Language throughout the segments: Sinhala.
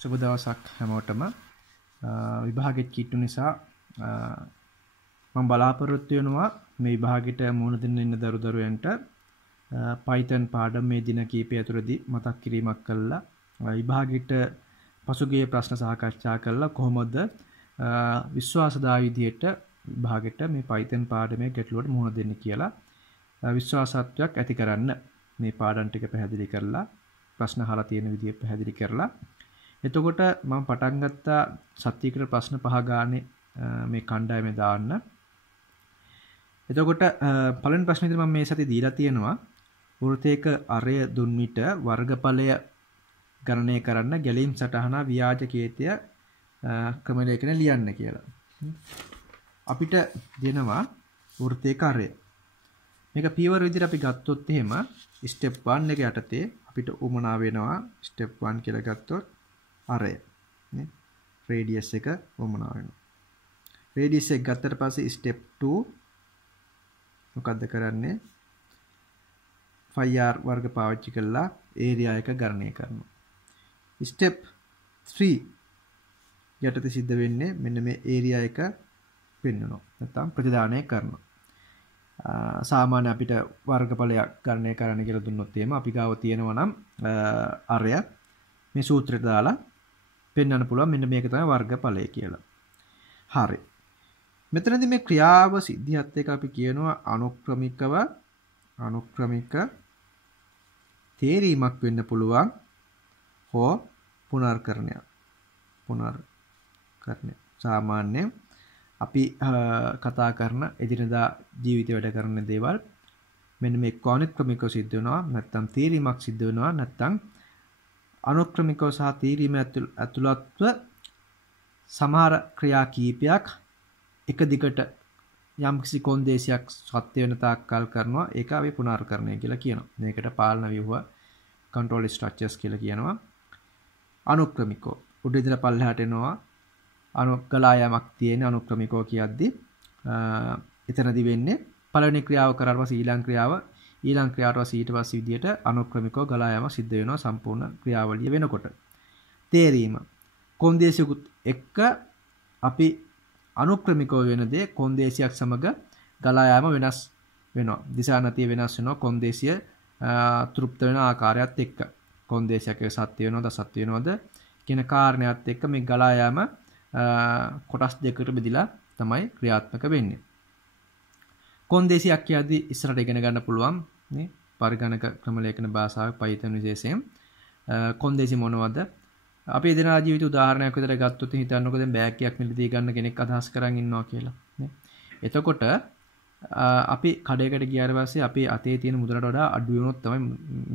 සුබ දවසක් හැමෝටම. විභාගෙත් කිට්ටු නිසා මම බලාපොරොත්තු වෙනවා මේ විභාගෙට මුහුණ දෙන්න ඉන්න දරුදරුවන්ට Python පාඩම මේ දින කිහිපය ඇතුළතදී මතක් කිරීමක් කළා. විභාගෙට පසුගිය ප්‍රශ්න සාකච්ඡා කළා කොහොමද විශ්වාසදායී විදියට විභාගෙට මේ Python පාඩමේ ගැටලුවට මුහුණ දෙන්න කියලා විශ්වාසත්වයක් ඇති කරන්න මේ පාඩම් ටික පැහැදිලි කරලා ප්‍රශ්න අහලා තියෙන විදිය පැහැදිලි කරලා එතකොට මම පටන් ගත්තා සත්‍යීකර ප්‍රශ්න 5 ගානේ මේ කණ්ඩායමේ දාන්න. එතකොට පළවෙනි ප්‍රශ්නේ විතර මම මේ සතිය දීලා තියෙනවා වෘත්තයක අරය දුන් විට වර්ගඵලය ගණනය කරන්න ගැලීම් සටහන ව්‍යාජකේතය ක්‍රමලේඛන ලියන්න කියලා. අපිට දෙනවා වෘත්තයක අරය. මේක පියවර විදිහට අපි ගත්තොත් එහෙම ස්ටෙප් 1 එක යටතේ අපිට උමනා වෙනවා ස්ටෙප් 1 කියලා ගත්තොත් අරය නේ රේඩියස් එක වමනා වෙනවා. රේඩියස් එක ගත්තට පස්සේ ස්ටෙප් 2 මොකද්ද කරන්නේ? 5r වර්ග පාවිච්චි කරලා ඒරියා එක ගණනය කරනවා. ස්ටෙප් 3 යටතේ සිද්ධ වෙන්නේ මෙන්න මේ ඒරියා එක පෙන්වනවා. නැත්නම් ප්‍රතිදානය කරනවා. සාමාන්‍ය අපිට වර්ගඵලයක් ගණනය කරන්න කියලා දුන්නොත් එහෙම අපි ගාව තියෙනවා නම් අරය මේ සූත්‍රයට දාලා පෙන්වන්න පුළුවන් මෙන්න මේක තමයි වර්ගඵලය කියලා. හරි. මෙතනදී මේ ක්‍රියාව සිද්ධියත් එක්ක අපි කියනවා අනුක්‍රමික තේරීමක් වෙන්න පුළුවන් හෝ පුනර්කරණයක්. සාමාන්‍යයෙන් අපි කතා කරන එදිනදා ජීවිතේ වැඩ කරන දේවල් මෙන්න මේ අනුක්‍රමිකව සිද්ධ වෙනවා නැත්නම් තේරීමක් සිද්ධ වෙනවා නැත්නම් අනුක්‍රමිකව සහ තීරීම ඇතුළත්ව සමහර ක්‍රියා කීපයක් එක දිගට යම්කිසි කොන්දේසියක් සත්‍ය වෙන තාක් කල් කරනවා ඒක අපි පුනර්කරණය කියලා කියනවා. මේකට පාලන ව්‍යුහ control structures කියලා කියනවා. අනුක්‍රමිකව උඩ ඉඳලා පල්ලෙහාට එනවා ගලායාමක් තියෙන අනුක්‍රමිකව කියද්දී එතනදි වෙන්නේ පළවෙනි ක්‍රියාව කරාට පස්සේ ඊළඟ ක්‍රියාවට පස්සේ ඊට පස්සේ විදියට අනුක්‍රමිකව ගලායාම සිද්ධ වෙනවා සම්පූර්ණ ක්‍රියාවලිය වෙනකොට. තේරීම කොන්දේසියකුත් එක්ක අපි අනුක්‍රමිකව වෙන දේ කොන්දේසියක් සමග ගලායාම වෙනස් වෙනවා. දිශානතිය වෙනස් වෙනවා කොන්දේසිය තෘප්ත වෙන ආකාරයත් එක්ක. කොන්දේසියක සත්‍ය වෙනවද අසත්‍ය වෙනවද කියන කාරණයක් එක්ක මේ ගලායාම කොටස් දෙකකට බෙදලා තමයි ක්‍රියාත්මක වෙන්නේ. කොන්දේසියක් කියද්දී ඉස්සරහට ඉගෙන ගන්න පුළුවන් නේ පරිගණක ක්‍රමලේඛන භාෂාවේ Python විශේෂයෙන් කොන්දේසි මොනවද? අපි එදිනදා ජීවිත උදාහරණයක් විතර ගත්තොත් හිතන්නකෝ දැන් බෑග් එකක් මිලදී ගන්න කෙනෙක් අදහස් කරන් ඉන්නවා කියලා නේ. එතකොට අපි කඩේකට ගියාට පස්සේ අපේ අතේ තියෙන මුදලට වඩා අඩු වෙනොත් තමයි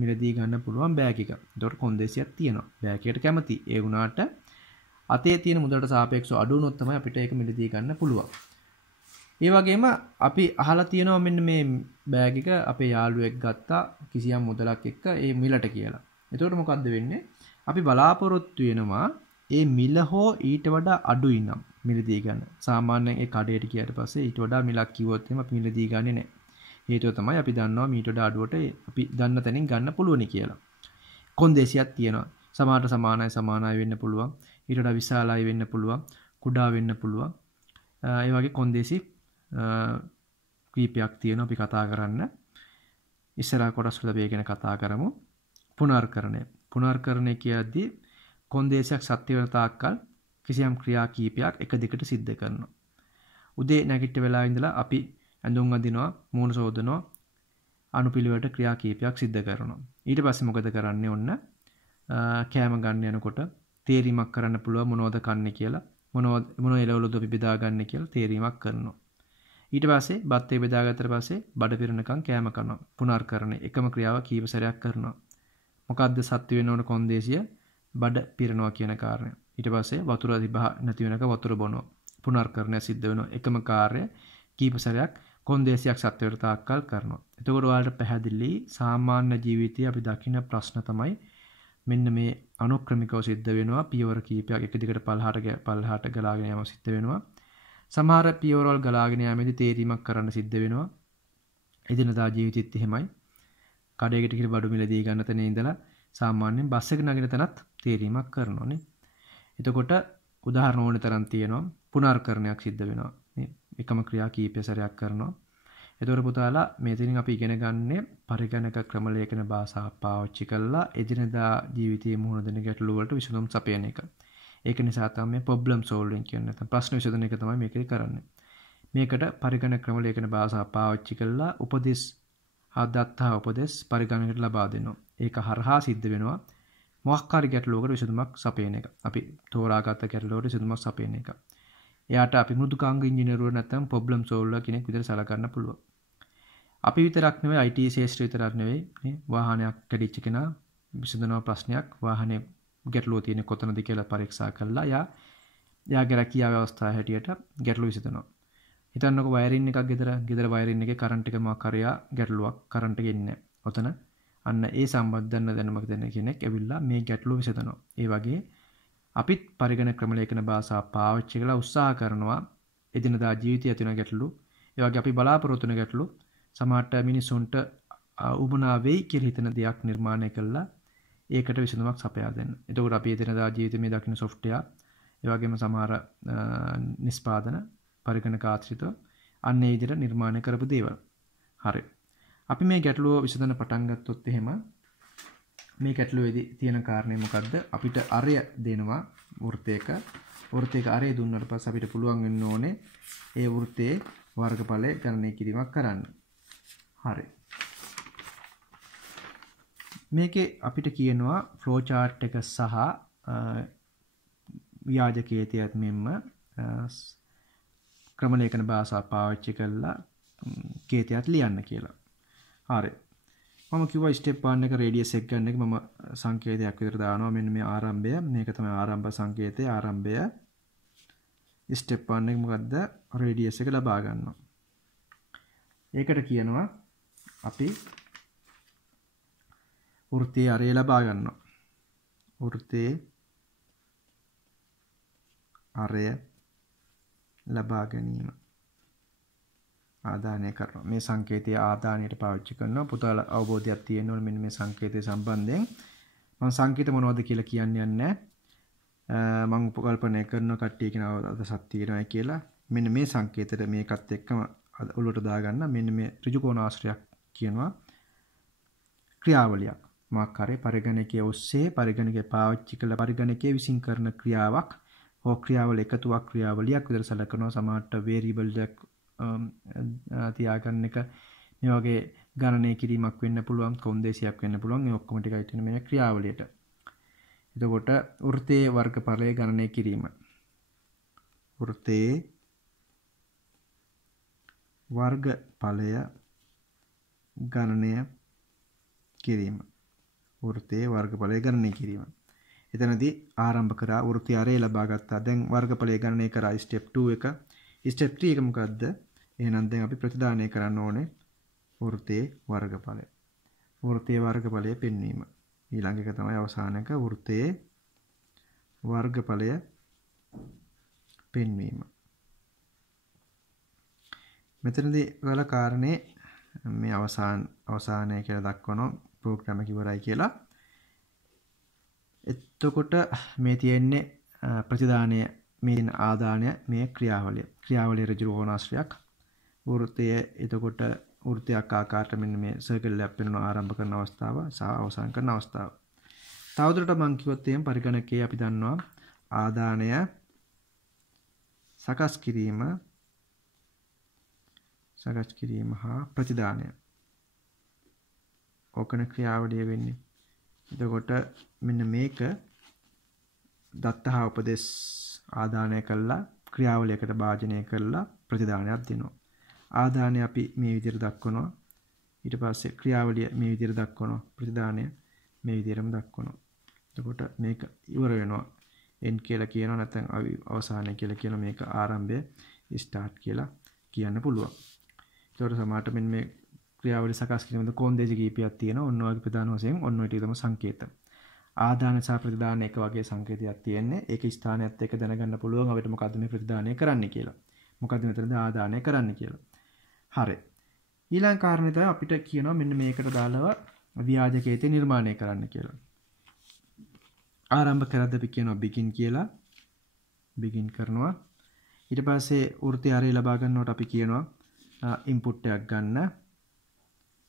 මිලදී ගන්න පුළුවන් බෑග් එක. ඒතකොට කොන්දේසියක් තියෙනවා. බෑග් එකට කැමති. ඒ වුණාට අතේ තියෙන මුදලට සාපේක්ෂව අඩු වුණොත් තමයි අපිට ඒක මිලදී ගන්න පුළුවන්. ඒ වගේම අපි අහලා තියෙනවා මෙන්න මේ බෑග් එක අපේ යාළුවෙක් ගත්තා කිසියම් මුදලක් එක්ක ඒ මිලට කියලා. එතකොට මොකද්ද වෙන්නේ? අපි බලාපොරොත්තු වෙනවා ඒ මිල හෝ ඊට වඩා අඩුයි නම් මිලදී ගන්න. සාමාන්‍යයෙන් ඒ කඩේට ගියාට පස්සේ ඊට වඩා මිලක් කිව්වොත් එහෙම අපි මිලදී ගන්නේ නැහැ. හේතුව තමයි අපි දන්නවා මීට වඩා අඩුවට අපි ගන්න තැනින් ගන්න පුළුවනි කියලා. කොන්දේසියක් තියෙනවා. සමානට සමානයි වෙන්න පුළුවන්. ඊට වඩා විශාලයි වෙන්න පුළුවන්. කුඩා වෙන්න පුළුවන්. ඒ වගේ කොන්දේසි කීපයක් තියෙනවා අපි කතා කරන්න. ඉස්සරහ කොටස් වල අපි ගැන කතා කරමු. පුනර්කරණය කියද්දී කොන්දේසියක් සත්‍ය වෙන තාක්කල් කිසියම් ක්‍රියා කීපයක් එක දිගට සිද්ධ කරනවා. උදේ නැගිට වෙලා ඉඳලා අපි ඇඳුම් අඳිනවා, මූණ සෝදනවා, අනුපිළිවෙලට ක්‍රියා කීපයක් සිද්ධ කරනවා. ඊට පස්සේ මොකද කරන්නේ? ඔන්න කෑම ගන්න යනකොට තේරීමක් කරන්න පුළුවන් මොනවද කන්නේ කියලා, මොන එළවලුද අපි බෙදාගන්නේ කියලා තේරීමක් කරනවා. ඊට පස්සේ බත් එක බෙදාගත්තට පස්සේ බඩ පිරෙනකන් කෑම කනවා. පුනර්කරණය එකම ක්‍රියාව කීප සැරයක් කරනවා. මොකද්ද සත්‍ය වෙන ඕන කොන්දේසිය බඩ පිරෙනවා කියන කාරණය. ඊට පස්සේ වතුර තිබහ නැති වෙනක වතුර බොනවා. පුනර්කරණය සිද්ධ වෙනවා. එකම කාර්ය කීප සැරයක් කොන්දේසියක් සත්‍ය වෙන තාක්කල් කරනවා. එතකොට ඔයාලට පැහැදිලි සාමාන්‍ය ජීවිතයේ අපි දකින ප්‍රශ්න තමයි මෙන්න මේ අනුක්‍රමිකව සිද්ධ වෙනවා. පියවර කීපයක් එක දිගට පල්ලහාට ගලාගෙන යම සිද්ධ වෙනවා. සමහර පියවරවල් ගලාගෙන යාමේදී තේරීමක් කරන්න සිද්ධ වෙනවා. එදිනදා ජීවිතෙත් එහෙමයි. කඩේකට ගිහින් බඩු මිල දී ගන්න තැන ඉඳලා සාමාන්‍යයෙන් බස් එක නගින තැනත් තේරීමක් කරනවා නේ. එතකොට උදාහරණ ඕන තරම් තියෙනවා. පුනර්කරණයක් සිද්ධ වෙනවා. මේ එකම ක්‍රියා කීප සැරයක් කරනවා. එතකොට පුතාලා මෙතනින් අපි ඉගෙන ගන්නේ පරිගණක ක්‍රම ලේඛන භාෂාව පාවිච්චි කරලා එදිනදා ජීවිතයේ මුහුණ දෙන ගැටලු වලට විසඳුම් සපයන එක. ඒක නිසා තමයි මේ problem solving කියන්නේ. නැත්නම් ප්‍රශ්න විසඳන එක තමයි මේකේ කරන්නේ. මේකට පරිගණක ක්‍රම ලේඛන භාෂාව පාවිච්චි කරලා උපදෙස් ආදත්තා උපදෙස් පරිගණකයට ලබා දෙනවා. ඒක හරහා සිද්ධ වෙනවා මොකක් හරි ගැටලුවකට විසඳුමක් සපයන එක. අපි තෝරාගත්ත ගැටලුවකට විසඳුමක් සපයන එක. එයාට අපි මෘදුකාංග ඉංජිනේරුවෝ නැත්නම් problem solver කෙනෙක් විදිහට සලකන්න පුළුවන්. අපි විතරක් නෙවෙයි IT ශාස්ත්‍රය විතරක් නෙවෙයි මේ වාහනයක් කැඩිච්ච කෙනා විසඳන ප්‍රශ්නයක් වාහනේ ගැටලුව තියෙන කොතනද කියලා පරීක්ෂා කරලා යාගේ රැකියාව අවස්ථාව හැටියට ගැටලුව විසඳනවා. හිතන්නකො වයරින් එකක් ගෙදර වයරින් එකේ කරන්ට් එක මොකක් හරි ගැටලුවක් කරන්ට් එක එන්නේ නැහැ. ඔතන අන්න ඒ සම්බන්ධන දැනුමක් දෙන කෙනෙක් ඇවිල්ලා මේ ගැටලුව විසඳනවා. ඒ වගේ අපිත් පරිගණක ක්‍රම ලේඛන භාෂාව පාවිච්චි කරලා උත්සාහ කරනවා එදිනදා ජීවිතයේ ඇති වෙන ගැටලු, ඒ වගේ අපි බලාපොරොත්තු වෙන ගැටලු සමහරට මිනිසුන්ට උමනා වෙයි කියලා හිතන දෙයක් නිර්මාණය කළා ඒකට විසඳුමක් සපයා දෙන්න. එතකොට අපි එදිනදා ජීවිතයේ මේ දකින්න software, ඒ වගේම සමහර නිෂ්පාදන පරිගණක ආශ්‍රිතව අන්න ඒ විදිහට නිර්මාණය කරපු දේවල්. හරි. අපි මේ ගැටලුව විසඳන පටන් ගත්තොත් එහෙම මේ ගැටලුවේදී තියෙන කාරණේ මොකද්ද? අපිට අරය දෙනවා වෘත්තයක අරය දුන්නාට පස්සේ අපිට පුළුවන් වෙන්න ඕනේ ඒ වෘත්තයේ වර්ගඵලය ගණනය කිරීමක් කරන්න. හරි. මේකේ අපිට කියනවා ෆ්ලෝ chart එක සහ ව්‍යාජකේතියත් මෙන්න ක්‍රම ලේඛන භාෂාව පාවිච්චි කරලා කේතියත් ලියන්න කියලා. හරි. මම කිව්වා ස්ටෙප් 1 එක රේඩියස් එක ගන්න එක මම සංකේතයක් විතර දානවා. මෙන්න මේ ආරම්භය. මේක තමයි ආරම්භ සංකේතය. ආරම්භය. ස්ටෙප් 1 එක මොකද්ද? රේඩියස් එක ලබා ගන්නවා. ඒකට කියනවා අපි වෘත්තයේ අරය ලබා ගන්නවා. වෘත්තයේ අරය ලබා ගැනීම ආදානය කරනවා. මේ සංකේතය ආදානයට පාවිච්චි කරනවා. පුතාලා අවබෝධයක් තියෙන්න ඕනේ මෙන්න මේ සංකේතය සම්බන්ධයෙන්. මම සංකේත මොනවද කියලා කියන්නේ නැහැ. මම කල්පනා කරන කට්ටිය කියන අදහසක් තියෙනවා කියලා. මෙන්න මේ සංකේතෙට මේකත් එක්කම ඔලුවට දාගන්න. මෙන්න මේ ඍජුකෝණාශ්‍රයක් කියනවා ක්‍රියාවලියක්. මොකක් හරි පරිගණකයේ ඔස්සේ පරිගණකයේ පාවිච්චි කළ පරිගණකයේ විසින් කරන ක්‍රියාවක් හෝ ක්‍රියාවල එකතුවක් ක්‍රියාවලියක් විතර සැලකනවා. සමහරට වේරියබල් එකක් තියාගන්න එක මේ වගේ ගණනය කිරීමක් වෙන්න පුළුවන්, කොන්දේසියක් වෙන්න පුළුවන්. මේ ඔක්කොම ටිකයි තියෙන මේ ක්‍රියාවලියට. එතකොට වෘත්තයේ වර්ගඵලය ගණනය කිරීම. වෘත්තයේ වර්ගඵලය ගණනය කිරීම. වෘත්තයේ වර්ගඵලය ගණනය කිරීම. එතනදී ආරම්භ කරා වෘත්තය අරය ලබා ගත්තා. දැන් වර්ගඵලය ගණනය කරා ස්ටෙප් 2 එක. ස්ටෙප් 3 එක මොකද්ද? එහෙනම් දැන් අපි ප්‍රතිදානය කරන්න ඕනේ වෘත්තයේ වර්ගඵලය. වෘත්තයේ වර්ගඵලය පෙන්වීම. ඊළඟ එක තමයි අවසාන එක වෘත්තයේ වර්ගඵලය පෙන්වීම. මෙතනදී වල කාරණේ මේ අවසානය කියලා දක්වනවා ප්‍රෝග්‍රෑම් එක ඉවරයි කියලා. එතකොට මේ තියෙන්නේ ප්‍රතිදානය, මේ ආදානය, මේ ක්‍රියාවලිය ඍජුකෝණාශ්‍රයක්. වෘත්තයේ එතකොට වෘත්තයක් ආකාරයට මෙන්න මේ සර්කල් එකක් වෙනවා ආරම්භ කරන අවස්ථාව සහ අවසන් කරන අවස්ථාව. තවදුරටත් මම කිව්වොත් එහෙනම් පරිගණකයේ අපි දන්නවා ආදානය සකස් කිරීම හා ප්‍රතිදානය. ඕකන ක්‍රියාවලිය වෙන්නේ. එතකොට මෙන්න මේක දත්තහා උපදේශ ආදානය කළා ක්‍රියාවලියකට භාජනය කරලා ප්‍රතිදානයක් දෙනවා. ආදානය අපි මේ විදිහට දක්වනවා. ඊට පස්සේ ක්‍රියාවලිය මේ විදිහට දක්වනවා. ප්‍රතිදානය මේ විදිහටම දක්වනවා. එතකොට මේක ඉවර වෙනවා. end කියලා කියනවා නැත්නම් අවසානය කියලා කියන මේක ආරම්භය start කියලා කියන්න පුළුවන්. ඒතකොට සමහරට මෙන්න මේ ක්‍රියාවලිය සකස් කිරීමද කොන්දේසි කීපයක් තියෙනවා. ඔන්න ඔය ප්‍රධාන වශයෙන් ඔන්න ඔය ටික තමයි සංකේත. ආදාන සහ ප්‍රතිදාන එක වගේ සංකේතයක් තියෙන්නේ. ඒක ස්ථානයත් එක්ක දැනගන්න පුළුවන් අපිට මොකද්ද මේ ප්‍රතිදානය කරන්න කියලා. මොකද්ද මෙතනද ආදානය කරන්න කියලා. හරි. ඊළඟ කාරණේ තමයි අපිට කියනවා මෙන්න මේකට දාලව ව්‍යාජකේතය නිර්මාණය කරන්න කියලා. ආරම්භ කරද්දී අපි කියනවා begin කියලා. begin කරනවා. ඊට පස්සේ වෘත්තය ආරය ලබා ගන්නකොට අපි කියනවා input එකක් ගන්න.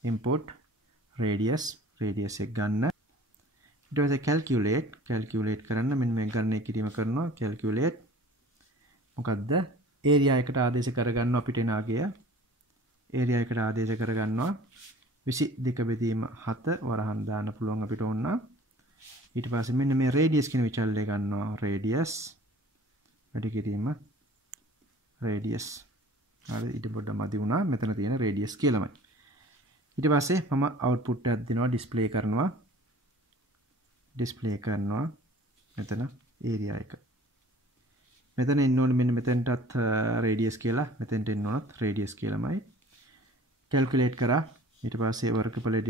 input radius එක ගන්න. ඊට පස්සේ calculate කරන්න මෙන්න මේ ගණනය කිරීම කරනවා. calculate මොකද්ද? area එකට ආදේශ කරගන්න අපිට එන අගය. area එකට ආදේශ කරගන්නවා 22 බෙදීම 7 වරහන් දාන්න පුළුවන් අපිට ඕන. ඊට පස්සේ මෙන්න මේ radius කියන විචල්ලය ගන්නවා. radius වැඩි කිරීම radius. හරි ඊට පොඩ්ඩක් මදි වුණා. මෙතන තියෙන radius කියලාමයි. ඊට පස්සේ මම output එකක් දෙනවා display කරනවා. මෙතන area එක. මෙතන එන්න ඕනේ මෙන්න මෙතනටත් radius කියලා. මෙතෙන්ට එන්න ඕනත් radius කියලාමයි. calculate කරා. ඊට පස්සේ වර්ගඵලය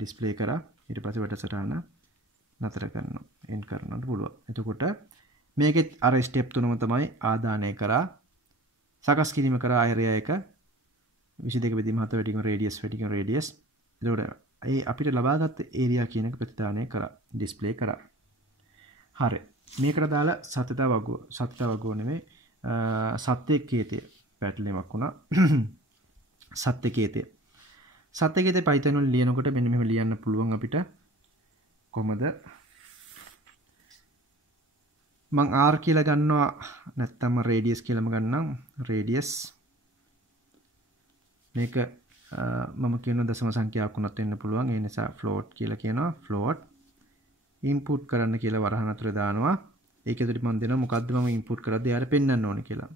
display කරා. ඊට පස්සේ වැඩසටහන නතර කරනවා. end කරන්නත් පුළුවන්. එතකොට මේකෙත් අර step තුනම තමයි ආදානය කරා. සකස් කිරීම කරා area එක 22 බෙදීම 7 වැඩි කරන radius. එතකොට ඒ අපිට ලබාගත් area කියන එක ප්‍රතිදානය කරා. display කරා. හරි. මේකට දාලා සත්‍යතා වගුව නෙමෙයි සත්‍යකේතය පැටලීමක් වුණා. සත්‍යකේතය Python වල ලියනකොට මෙන්න මෙහෙම ලියන්න පුළුවන් අපිට. කොහමද? මං r කියලා ගන්නවා නැත්නම් radius කියලාම ගන්නම්. radius මේක මම කියන දශම සංඛ්‍යාවක් වුණත් වෙන්න පුළුවන්. ඒ නිසා float කියලා කියනවා. float input කරන්න කියලා වරහන් අතර දානවා. ඒක ඇතුළේ මම දෙනවා මොකද්ද මම input කරද්දී යාර පෙන්වන්න ඕනේ කියලා.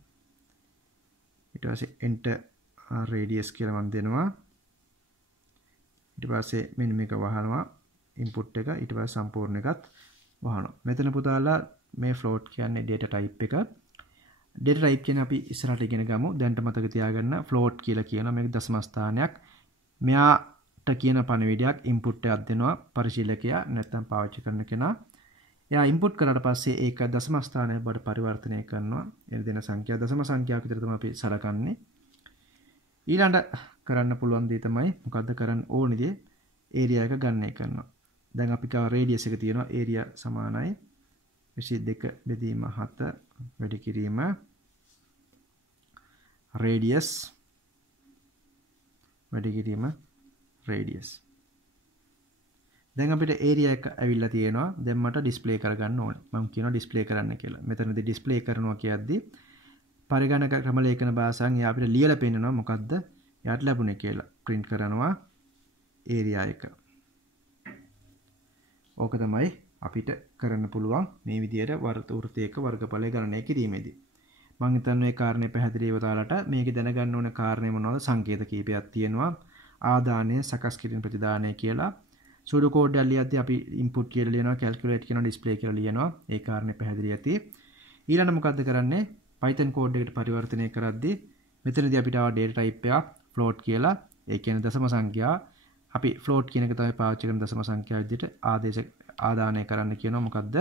ඊට පස්සේ enter radius කියලා මම දෙනවා. ඊට පස්සේ මෙන්න මේක වහනවා input එක. ඊට පස්සේ සම්පූර්ණ එකත් වහනවා. මෙතන පුතාලා මේ float කියන්නේ data type එක. data type කියන්නේ අපි ඉස්සරහට ඉගෙන ගමු. දැන්ට මතක තියාගන්න float කියලා කියනවා මේක දශම ස්ථානයක්. මෙයාට කියන පණිවිඩයක් input එකක් දෙනවා පරිශීලකයා නැත්නම් පාවිච්චි කරන කෙනා. එයා input කරාට පස්සේ ඒක දශම ස්ථානයක් බවට පරිවර්තනය කරනවා. එන දෙන සංඛ්‍යා දශම සංඛ්‍යාවක් විතර තමයි අපි සලකන්නේ. ඊළඟට කරන්න පුළුවන් දේ තමයි මොකද්ද කරන්න ඕනේ දේ area එක ගන්න එක කරනවා. දැන් අපි කව radius එක තියෙනවා area සමානයි 22 බෙදීම 7 වැඩි කිරීම radius වැඩි කිරීම radius. දැන් අපිට area එක ඇවිල්ලා තියෙනවා. දැන් මට display කරගන්න ඕනේ. මම කියනවා display කරන්න කියලා. මෙතනදී display කරනවා කියද්දී පරිගණක ක්‍රම ලේඛන භාෂාවෙන් එයා අපිට ලියලා පෙන්නනවා මොකද්ද එයාට ලැබුණේ කියලා. print කරනවා area එක. ඕක තමයි අපිට කරන්න පුළුවන් මේ විදිහට වෘත්තයක වර්ගඵලය ගණනය කිරීමේදී. මම හිතන්නේ මේ කාරණේ පැහැදිලිව තාලට මේකේ දැනගන්න ඕන කාරණේ මොනවද? සංකේත කීපයක් තියෙනවා. ආදානය, සකස් කිරීම, ප්‍රතිදානය කියලා. සුඩු කෝඩ් එක ලියද්දී අපි input කියලා ලියනවා, calculate කියනවා, display කියලා ලියනවා. ඒ කාරණේ පැහැදිලි ඇති. ඊළඟ මොකද්ද කරන්නේ? Python කෝඩ් එකට පරිවර්තනය කරද්දී මෙතනදී අපිට ආව data type එක float කියලා. ඒ කියන්නේ දශම සංඛ්‍යා. අපි float කියන එක තමයි පාවිච්චි කරන දශම සංඛ්‍යාව විදිහට ආදානය කරන්න කියනවා. මොකද්ද?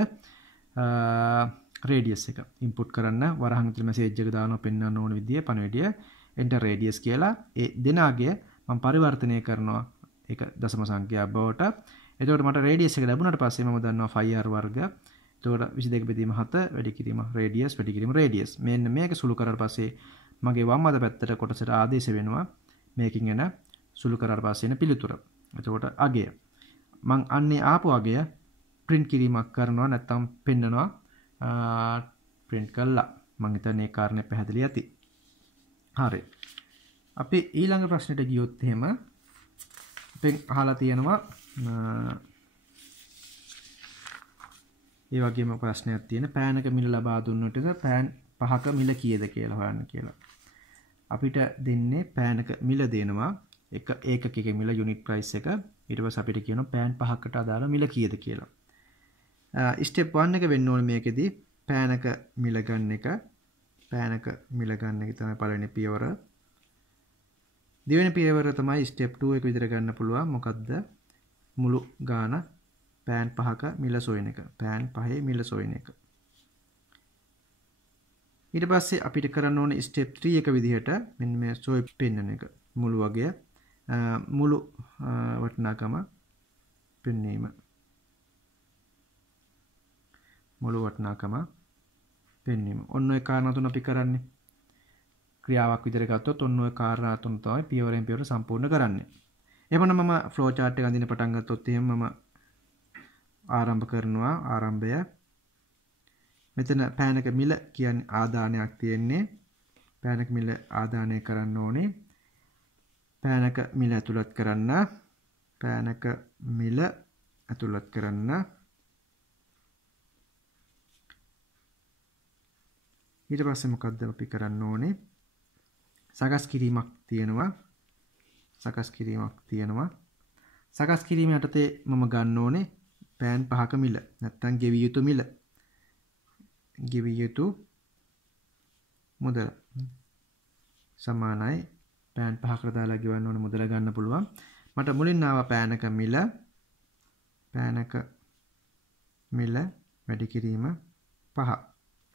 radius එක input කරන්න වරහන් විතර message එක දානවා පෙන්වන්න ඕන විදිය පණවිඩිය enter radius කියලා. ඒ දෙනාගේ මම පරිවර්තනය කරනවා ඒක දශම සංඛ්‍යාවක් බවට. එතකොට මට radius එක ලැබුණාට පස්සේ මම දන්නවා 5r වර්ග. එතකොට 22 බෙදීම 7 වැඩි කිරීම radius. මෙන්න මේක සුළු කරලා පස්සේ මගේ වම් අත පැත්තට කොටසට ආදේශ වෙනවා. මේකින් එන සුළු කරලා පස්සේ එන පිළිතුර. එතකොට අගය. මං අන්නේ ආපු අගය print කිරීමක් කරනවා නැත්නම් පෙන්නනවා print කළා. මං හිතන්නේ මේ කාරණේ පැහැදිලි ඇති. හරි. අපි ඊළඟ ප්‍රශ්නෙට ගියොත් එහෙම අපෙන් අහලා තියෙනවා ඒ වගේම ප්‍රශ්නයක් තියෙන පෑනක මිල ලබා දුන්නට පෑන් 5ක මිල කීයද කියලා හොයන්න කියලා. අපිට දෙන්නේ පෑනක මිල දෙනවා ඒකකයක මිල යුනිට් ප්‍රයිස් එක. ඊට පස්සේ අපිට කියනවා පෑන් 5කට අදාළ මිල කීයද කියලා. ස්ටෙප් 1 එක වෙන්න ඕනේ මේකෙදී පෑනක මිල ගන්න එක. පෑනක මිල ගන්න එක තමයි පළවෙනි පියවර. දෙවෙනි පියවර තමයි ස්ටෙප් 2 එක විතර ගන්න පුළුවන්. මොකද්ද? මුළු ගාන පෑන් 5ක මිල සොයන එක. පෑන් 5 මිල සොයන එක. ඊට පස්සේ අපිට කරන්න ඕනේ ස්ටෙප් 3 එක විදිහට මෙන්න මේ සොය පෙන්නන එක. මුළු වගය මුළු වටිනාකම පෙන්වීම. මුළු වටිනාකම පෙන්වීම. ඔන්න ඔය කාරණා තුන අපි කරන්නේ. ක්‍රියාවක් විදිහට ගත්තොත් ඔන්න ඔය කාරණා තුන තමයි පියවරෙන් පියවර සම්පූර්ණ කරන්නේ. එහෙනම් මම ෆ්ලෝ chart එක අඳින්න පටන් ගත්තොත් එහෙනම් මම ආරම්භ කරනවා ආරම්භය. මෙතන පෑනක මිල කියන්නේ ආදානයක් තියෙන්නේ. පෑනක මිල ආදානය කරන්න ඕනේ. පෑනක මිල ඇතුළත් කරන්න. පෑනක මිල ඇතුළත් කරන්න. ඊට පස්සේ මොකද්ද අපි කරන්න ඕනේ? සකස් කිරීමක් තියෙනවා. සකස් කිරීම යටතේ මම ගන්න ඕනේ පෑන් 5ක මිල. නැත්තම් ගෙවිය යුතු මිල. ගෙවිය යුතු මුදල සමානයි පෑන් 5කට දාලා ගෙවන්න ඕනේ මුදල ගන්න පුළුවන්. මට මුලින් ආවා පෑනක මිල. පෑනක මිල වැඩි කිරීම 5.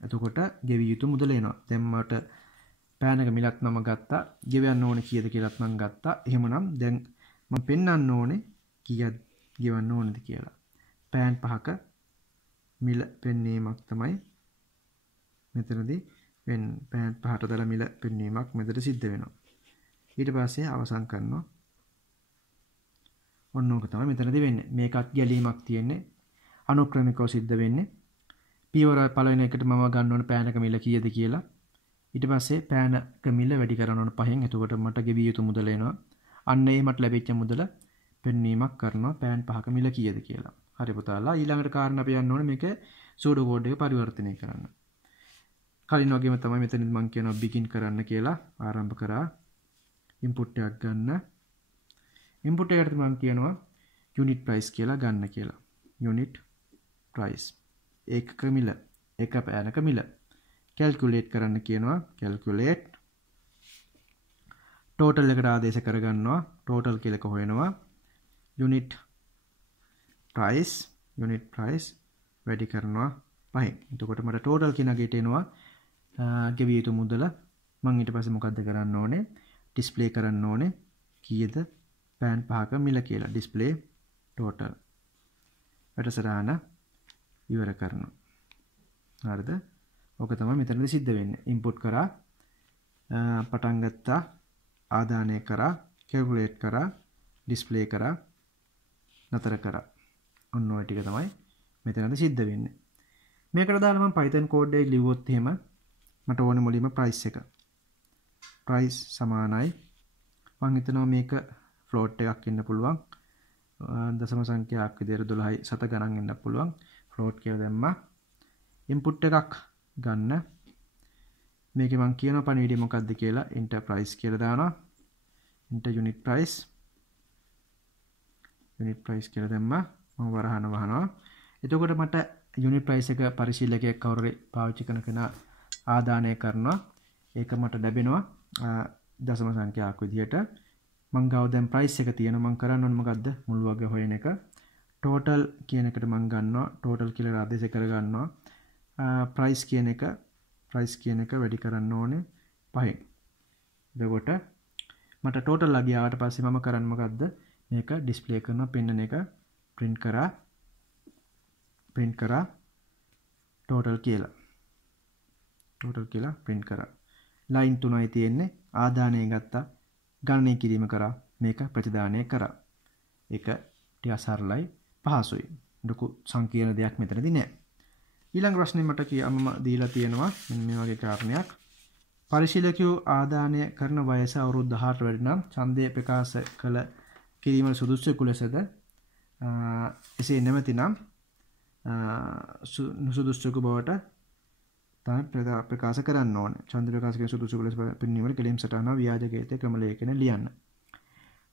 එතකොට ගෙවිය යුතු මුදල එනවා. දැන් මට පෑනක මිලත් මම ගත්තා. ගෙවන්න ඕනේ කීයද කියලාත් මම ගත්තා. එහෙමනම් දැන් මම පෙන්වන්න ඕනේ කීයක් ගෙවන්න ඕනේද කියලා. පෑන් 5ක මිල පෙන්වීමක් තමයි මෙතනදී වෙන්නේ. පෑන් 5ට දාලා මිල පෙන්වීමක් මෙතන සිද්ධ වෙනවා. ඊට පස්සේ අවසන් කරනවා. ඔන්න ඕක තමයි මෙතනදී වෙන්නේ. මේකත් ගැලීමක් තියෙන්නේ. අනුක්‍රමිකව සිද්ධ වෙන්නේ. පියවර පළවෙනි එකට මම ගන්න ඕන පෑනක මිල කීයද කියලා. ඊට පස්සේ පෑනක මිල වැඩි කරන්න ඕන 5න්. එතකොට මට ගෙවිය යුතු මුදල එනවා. අන්න ඒ මට ලැබිච්ච මුදල පෙන්වීමක් කරනවා පෑන් 5ක මිල කීයද කියලා. හරි පුතාලා ඊළඟට කාරණා අපි යන්න ඕනේ මේක සූඩෝ කෝඩ් එක පරිවර්තනය කරන්න. කලින් වගේම තමයි මෙතනදි මම කියනවා begin කරන්න කියලා. ආරම්භ කරා. input එකක් ගන්න. input එකට මම කියනවා unit price කියලා ගන්න කියලා. unit price. ඒකක මිල. එක පෑනක මිල. calculate කරන්න කියනවා. calculate. total එකට ආදේශ කරගන්නවා. total කියලා එක හොයනවා. unit price වැඩි කරනවා 5. එතකොට මට total කියන අගයට එනවා ගෙවිය යුතු මුදල. මම ඊට පස්සේ මොකද්ද කරන්න ඕනේ? display කරන්න ඕනේ කීයද පෑන් 5ක මිල කියලා. display total. වැඩසටහන ඉවර කරනවා. හරිද? ඔක තමයි මෙතනදී සිද්ධ වෙන්නේ. input කරා පටන් ගත්තා. ආදානය කරා, calculate කරා, display කරා, නතර කරා. ඔන්න ඔය ටික තමයි මෙතනදී සිද්ධ වෙන්නේ. මේකට දාලා මම Python code එක ලිව්වොත් එහෙම මට ඕනේ මුලින්ම price එක. price සමානයි. මම හිතනවා මේක float එකක් ඉන්න පුළුවන්. දශම සංඛ්‍යාවක් විදිහට 12යි 7 ගණන් ඉන්න පුළුවන්. float කියලා දැම්මා. input එකක් ගන්න. මේකේ මම කියනවා පණිවිඩය මොකක්ද කියලා enter price කියලා දානවා. enter unit price කියලා දැම්මා. මම වරහන වහනවා. එතකොට මට unit price එක පරිශීලකයෙක් කවුරුරි පාවිච්චි කරන කෙනා ආදානය කරනවා. ඒක මට ලැබෙනවා දශම සංඛ්‍යාවක් විදිහට. මං ගාව දැන් price එක තියෙනවා. මං කරන්න ඕනේ මොකද්ද? මුල් වගේ හොයන එක. total කියන එකට මං ගන්නවා. total කියලා ආදේශ කර ගන්නවා. price කියන එක වැඩි කරන්න ඕනේ 5න්. එතකොට මට total ලා ගියාට පස්සේ මම කරන්නේ මොකද්ද? මේක display කරනවා පෙන්නන එක print කරා total කියලා print කරා. line 3යි තියෙන්නේ. ආදානය ගත්තා. ගණනය කිරීම කරා. මේක ප්‍රතිදානය කරා. ඒක ටික සරලයි පහසුයි. ලොකු සංකීර්ණ දෙයක් මෙතනදී නැහැ. ඊළඟ ප්‍රශ්නේ මට මම දීලා තියෙනවා මෙන්න මේ වගේ කාරණයක්. පරිශීලකයෝ ආදානය කරන වයස අවුරුදු 18ට වැඩි නම් ඡන්දය ප්‍රකාශ කළ කිරීම සුදුසුකු ලෙසද එසේ නැමැතිනම් නුසුදුසුකු බවට තමයි ප්‍රකාශ කරන්න ඕනේ. ඡන්ද ප්‍රකාශ කරන සුදුසුකු ලෙස පෙන්වීමට කෙලෙම් සටහන ව්‍යාජ ගීතේ ක්‍රම ලේඛන ලියන්න.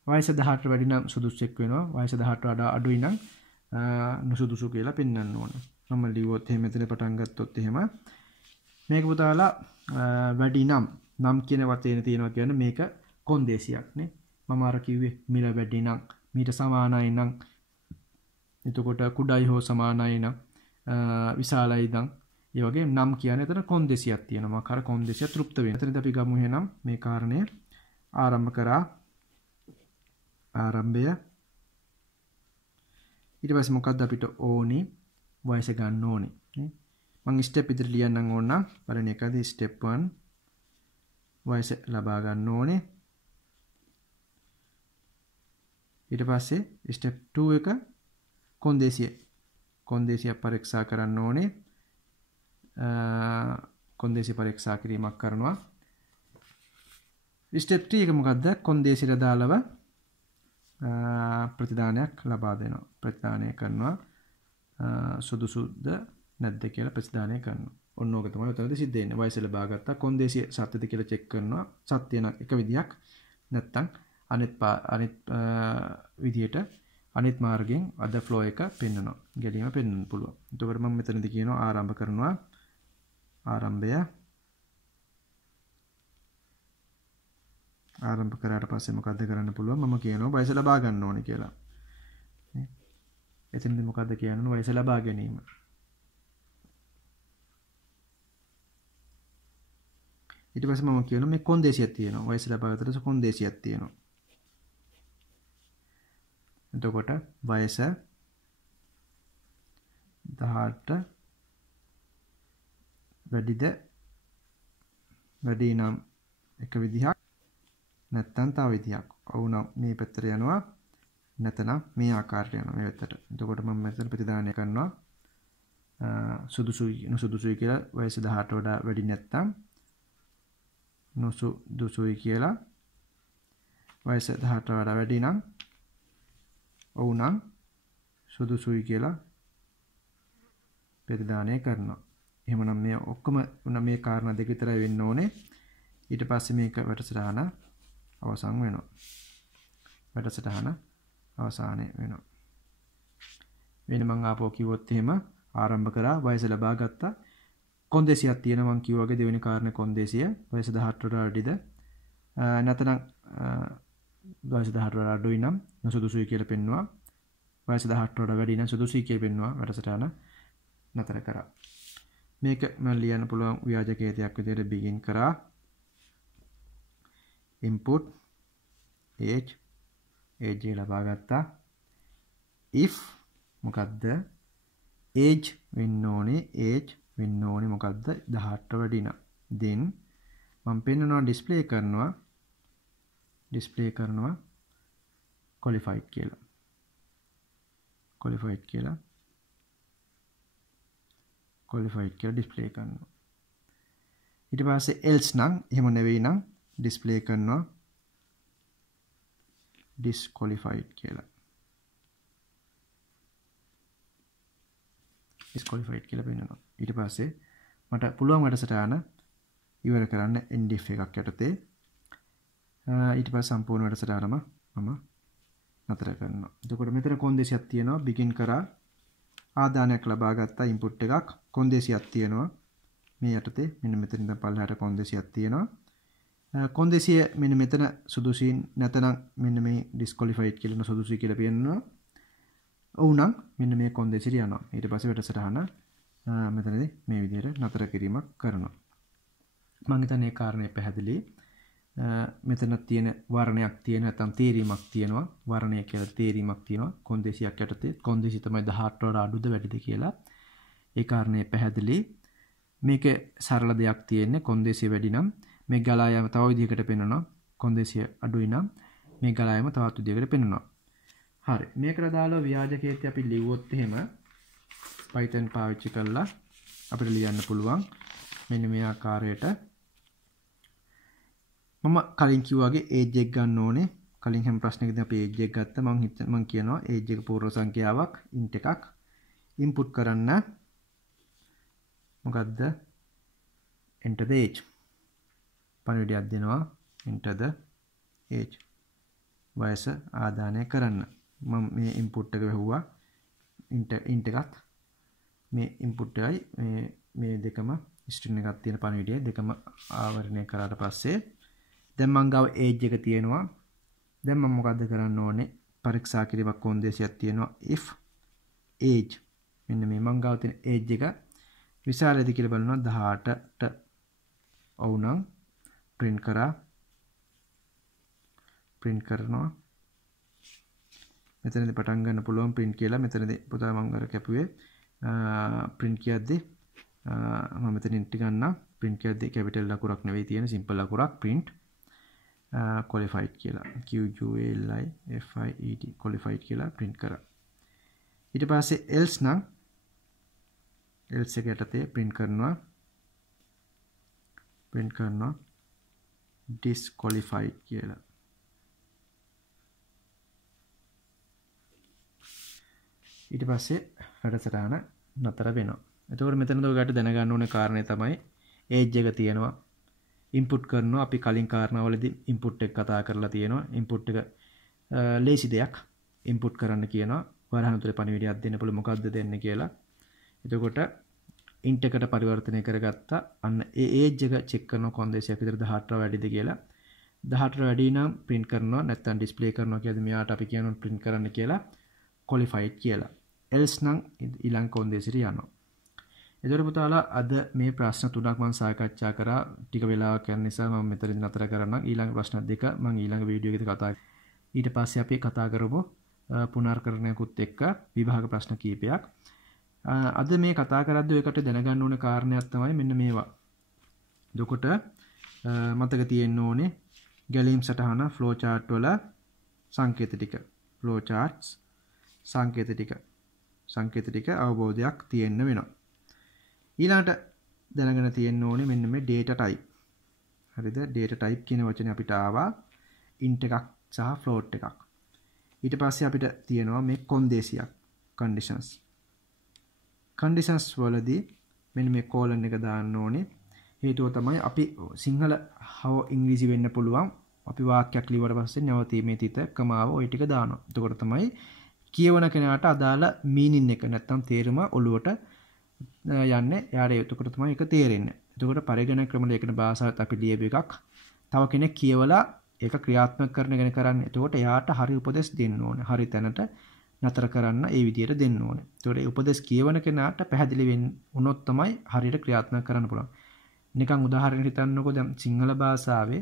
වයස 18ට වැඩි නම් සුදුසුෙක් වෙනවා. වයස 18ට වඩා අඩුයි නම් නුසුදුසු කියලා පෙන්වන්න ඕනේ. මම ලිව්වොත් එහෙම මෙතන පටන් ගත්තොත් එහෙම මේක පුතාලා වැඩි නම් කියන වචනේ තියෙනවා කියන්නේ මේක කොන්දේසියක් නේ. මම අර කිව්වේ මිල වැඩි නම් මීට සමානයි නම් එතකොට කුඩායි හෝ සමානයි නම් විශාලයි නම් ඒ වගේ නම් කියන්නේ එතන කොන්දේසියක් තියෙනවා. කර කොන්දේසිය තෘප්ත වෙන. එතනදී අපි ගමු එහෙනම් මේ කාරණය ආරම්භ කරා. ආරම්භය ඊට පස්සේ මොකද්ද අපිට ඕනි? වයස ගන්න ඕනේ නේ. මම මම ස්ටෙප් ඉදිරියට ලියන්නම් ඕන නම් බලන්න එකදී ස්ටෙප් 1 වයස ලබා ගන්න ඕනේ. ඊට පස්සේ ස්ටෙප් 2 එක කොන්දේසිය පරීක්ෂා කරන්න ඕනේ. කොන්දේසිය පරීක්ෂා කිරීමක් කරනවා. ස්ටෙප් 3 එක මොකද්ද? කොන්දේසියට දාලව ප්‍රතිදානයක් ලබා දෙනවා. ප්‍රතිදානය කරනවා. සුදුසුද නැද්ද කියලා ප්‍රතිදානය කරනවා. ඔන්න ඕක තමයි උතනදී සිද්ධ වෙන්නේ. වයස ලබා ගත්තා. කොන්දේසිය සත්‍යද කියලා චෙක් කරනවා. සත්‍ය නම් එක විදියක්. නැත්තම් අනිත් විදියට අනිත් මාර්ගයෙන් අද ෆ්ලෝ එක පෙන්වනවා. ගැලීම පෙන්වන්න පුළුවන්. එතකොට මම මෙතනදී කියනවා ආරම්භ කරනවා. ආරම්භ කරාට පස්සේ මොකද්ද කරන්න පුළුවන්? මම කියනවා වයස ලබා ගන්න ඕනේ කියලා. නේ? එතනදී මොකද්ද කියන්නේ? වයස ලබා ගැනීම. ඊට පස්සේ මම කියනවා මේ කොන්දේසියක් තියෙනවා. වයස ලබා ගත්තට කොන්දේසියක් තියෙනවා. එතකොට වයස 18 වැඩි නම් එක විදිහක් නැත්තම් තව විදිහක්. ඔව් නම් මේ පැත්තට යනවා නැතනම් මේ ආකාරයට යනවා මේ පැත්තට. එතකොට මම මෙතන ප්‍රතිදානය කරනවා සුදුසුයි නුසුදුසුයි කියලා වයස 18ට වඩා වැඩි නැත්තම් නුසුදුසුයි කියලා වයස 18ට වඩා වැඩි නම් ඔව් නම් සුදුසුයි කියලා ප්‍රතිදානය කරනවා. එහෙමනම් මේ ඔක්කොම මේ කාරණා දෙක විතරයි වෙන්න ඕනේ. ඊට පස්සේ මේක වැඩසටහන අවසන් වෙනවා. වැඩසටහන අවසානය වෙනවා. වෙන මං ආපහු කිව්වොත් එහෙම ආරම්භ කරා වයස ලබා ගත්තා. කොන්දේසියක් තියෙනවා මං කිව්වා වගේ දෙවෙනි කාරණේ කොන්දේසිය වයස 18ට වඩා වැඩිද නැත්නම් වයස 18ට වඩා අඩුයි නම් නොසුදුසුයි කියලා පෙන්වුවා. වයස 18ට වඩා වැඩි නම් සුදුසුයි කියලා පෙන්වුවා. වැඩසටහන නතර කරා. මේක මම ලියන්න පුළුවන් ව්‍යාජ කේතයක් විදිහට begin කරා. input age ලබා ගත්තා. if මොකද්ද age වෙන්න ඕනේ මොකද්ද 18ට වැඩි නම් then මම පෙන්නනවා display කරනවා qualified කියලා display කරනවා. ඊට පස්සේ else නම් එහෙම නෙවෙයි නම් display කරනවා disqualified කියලා. පෙන්නනවා. ඊට පස්සේ මට පුළුවන් වැඩසටහන ඉවර කරන්න endif එකක් යටතේ. ඊට පස්සේ සම්පූර්ණ වැඩසටහනම මම නතර කරනවා. එතකොට මෙතන කොන්දේසියක් තියෙනවා begin කරා ආදානයක් ලබා ගත්තා input එකක් කොන්දේසියක් තියෙනවා මේ යටතේ මෙන්න මෙතන ඉඳන් පල්ලෙහාට කොන්දේසියක් තියෙනවා. කොන්දේසිය මෙන්න මෙතන සුදුසුයි නැතනම් මෙන්න මේ disqualified කියලා සුදුසුයි කියලා පෙන්නනවා. ඔව් නම් මෙන්න මේ කොන්දේසියට යනවා. ඊට පස්සේ වැඩසටහන මෙතනදී මේ විදිහට නතර කිරීමක් කරනවා. මම හිතන්නේ මේ කාරණේ පැහැදිලි. මෙතන තියෙන වර්ණයක් තියෙන නැත්නම් තේරීමක් තියෙනවා. වර්ණය කියලා තේරීමක් තියෙනවා. කොන්දේසියක් යටතේ කොන්දේසි තමයි 18ට වඩා අඩුද වැඩිද කියලා. ඒ කාරණේ පැහැදිලි. මේක සරල දෙයක් තියෙන්නේ කොන්දේසිය වැඩි නම් මේ ගලා යාම තව විදිහකට පෙන්වනවා. කොන්දේසිය අඩුයි නම් මේ ගලා යාම තවත් විදිහකට පෙන්වනවා. හරි. මේකට දාලා ව්‍යාජ කේතය අපි ලිව්වොත් එහෙම Python පාවිච්චි කරලා අපිට ලියන්න පුළුවන් මෙන්න මේ ආකාරයට. මම කලින් කිව්වා වගේ age එක ගන්න ඕනේ. කලින් හැම ප්‍රශ්නයකදී අපි age එක ගත්තා. මම කියනවා age එක පූර්ව සංඛ්‍යාවක් int එකක් input කරන්න. මොකද්ද? enter the age. පණිවිඩයක් දෙනවා enter the age. වයස ආදානය කරන්න. මම මේ input එක වැහුවා int එකත් මේ input එකයි මේ දෙකම string එකක් තියෙන පණිවිඩය දෙකම ආවරණය කරාට පස්සේ දැන් මං ගාව age එක තියෙනවා. දැන් මම මොකද්ද කරන්න ඕනේ? පරීක්ෂා කිරීමක් කොන්දේසියක් තියෙනවා if age මෙන්න මේ මං ගාව තියෙන age එක විශාලද කියලා බලනවා 18ට ඔව් නම් print කරනවා. මෙතනදී පටන් ගන්න පුළුවන් print කියලා. මෙතනදී පුතා මම අර කැපුවේ print කියද්දි මම මෙතනින් ටික ගන්නම් print කියද්දී capital ලකුරක් නෙවෙයි තියෙන simple ලකුරක් print qualified කියලා QULIFIED qualified කියලා print කරා. ඊට පස්සේ else නම් else එක යටතේ print කරනවා disqualified කියලා. ඊට පස්සේ වැඩසටහන නතර වෙනවා. එතකොට මෙතනද ඔයගොල්ලෝ දැනගන්න ඕනේ කාරණේ තමයි age එක තියෙනවා. input කරනවා අපි කලින් කාරණාවලදී input එක කතා කරලා තියෙනවා. input එක ලේසි දෙයක්. input කරන්න කියනවා. වරහන් තුලේ පණිවිඩයක් දෙන්න පුළුවන් මොකද්ද දෙන්නේ කියලා. එතකොට int එකට පරිවර්තනය කරගත්තා. අන්න ඒ age එක check කරනවා කොන්දේසියක් විතර 18 වැඩිද කියලා. 18 වැඩි නම් print කරනවා නැත්නම් display කරනවා කියද්දි මෙයාට අපි කියනවා print කරන්න කියලා qualified කියලා. else නම් ඊළඟ කොන්දේසියට යනවා. එතකොට පුතාලා අද මේ ප්‍රශ්න තුනක් මම සාකච්ඡා කරා. ටික වෙලාවක් යන නිසා මම මෙතනින් නතර කරන්නම්. ඊළඟ ප්‍රශ්න දෙක මම ඊළඟ වීඩියෝ එකේ කතා ඊට පස්සේ අපි කතා කරමු පුනර්කරණයකුත් එක්ක විභාග ප්‍රශ්න කීපයක්. අද මේ කතා කරද්දී ඔයකට දැනගන්න ඕන කාරණයක් තමයි මෙන්න මේවා. එතකොට මතක තියෙන්න ඕනේ ගැලීම් සටහන flow chart වල සංකේත ටික. flow charts සංකේත ටික අවබෝධයක් තියෙන්න වෙනවා. ඊළඟට දැනගෙන තියෙන්න ඕනේ මෙන්න මේ data type. හරිද? data type කියන වචනේ අපිට ආවා int එකක් සහ float එකක්. ඊට පස්සේ අපිට තියෙනවා මේ කොන්දේසියක් conditions වලදී මෙන්න මේ colon එක දාන්න ඕනේ. හේතුව තමයි අපි සිංහල හව ඉංග්‍රීසි වෙන්න පුළුවන්. අපි වාක්‍යයක් ලියුවට පස්සේ නැවතීමේ තිත කමාව ওই ටික දානවා. එතකොට තමයි කියවන කෙනාට අදාළ meaning එක නැත්තම් තේරුම ඔළුවට යන්නේ. යාට එතකොට තමයි ඒක තේරෙන්නේ. එතකොට පරිගණක ක්‍රම ලේඛන භාෂාවත් අපි ලියපු එකක් තව කෙනෙක් කියවලා ඒක ක්‍රියාත්මක කරගෙන කරන්නේ. එතකොට එයාට හරි උපදෙස් දෙන්න ඕනේ. හරි තැනට නතර කරන්න ඒ විදිහට දෙන්න ඕනේ. එතකොට ඒ උපදෙස් කියවන කෙනාට පැහැදිලි වුණොත් තමයි හරියට ක්‍රියාත්මක කරන්න පුළුවන්. නිකන් උදාහරණයක් හිතන්නකෝ දැන් සිංහල භාෂාවේ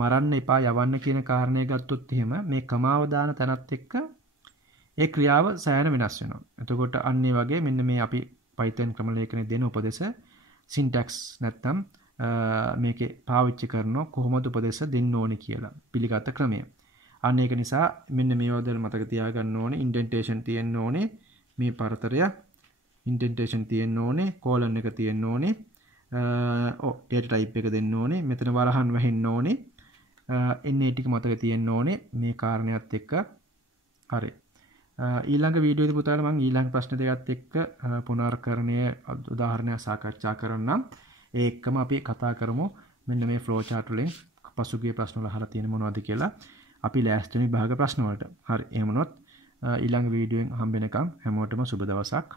මරන්න එපා යවන්න කියන කාරණය ගත්තොත් එහෙම මේ කමාව දාන තැනත් එක්ක ඒ ක්‍රියාව සෑහෙන වෙනස් වෙනවා. එතකොට අන්න ඒ වගේ මෙන්න මේ අපි Python ක්‍රම ලේඛනයේ දෙන උපදෙස syntax නැත්තම් මේකේ පාවිච්චි කරනවා කොහොමද උපදෙස් දෙන්න ඕනේ කියලා පිළිගත් ක්‍රමය. අන්න ඒක නිසා මෙන්න මේවා දැන් මතක තියාගන්න ඕනේ. indentation තියෙන්න ඕනේ මේ පරතරය. indentation තියෙන්න ඕනේ. colon එක තියෙන්න ඕනේ. data type එක දෙන්න ඕනේ. මෙතන වරහන් වැහෙන්න ඕනේ. එන්නේ ටික මතක තියෙන්න ඕනේ මේ කාරණයක් එක්ක. හරි. ඊළඟ වීඩියෝදී පුතාලා මම ඊළඟ ප්‍රශ්න දෙකත් එක්ක පුනර්කරණයේ උදාහරණයක් සාකච්ඡා කරන්නම්. ඒ එක්කම අපි කතා කරමු මෙන්න මේ flow chart වලින් පසුගිය ප්‍රශ්න වල අහලා තියෙන මොනවද කියලා. අපි ලෑස්ති වෙන විභාග ප්‍රශ්න වලට. හරි. එහෙම වුණොත් ඊළඟ වීඩියෝෙන් හම්බ වෙනකම් හැමෝටම සුබ දවසක්.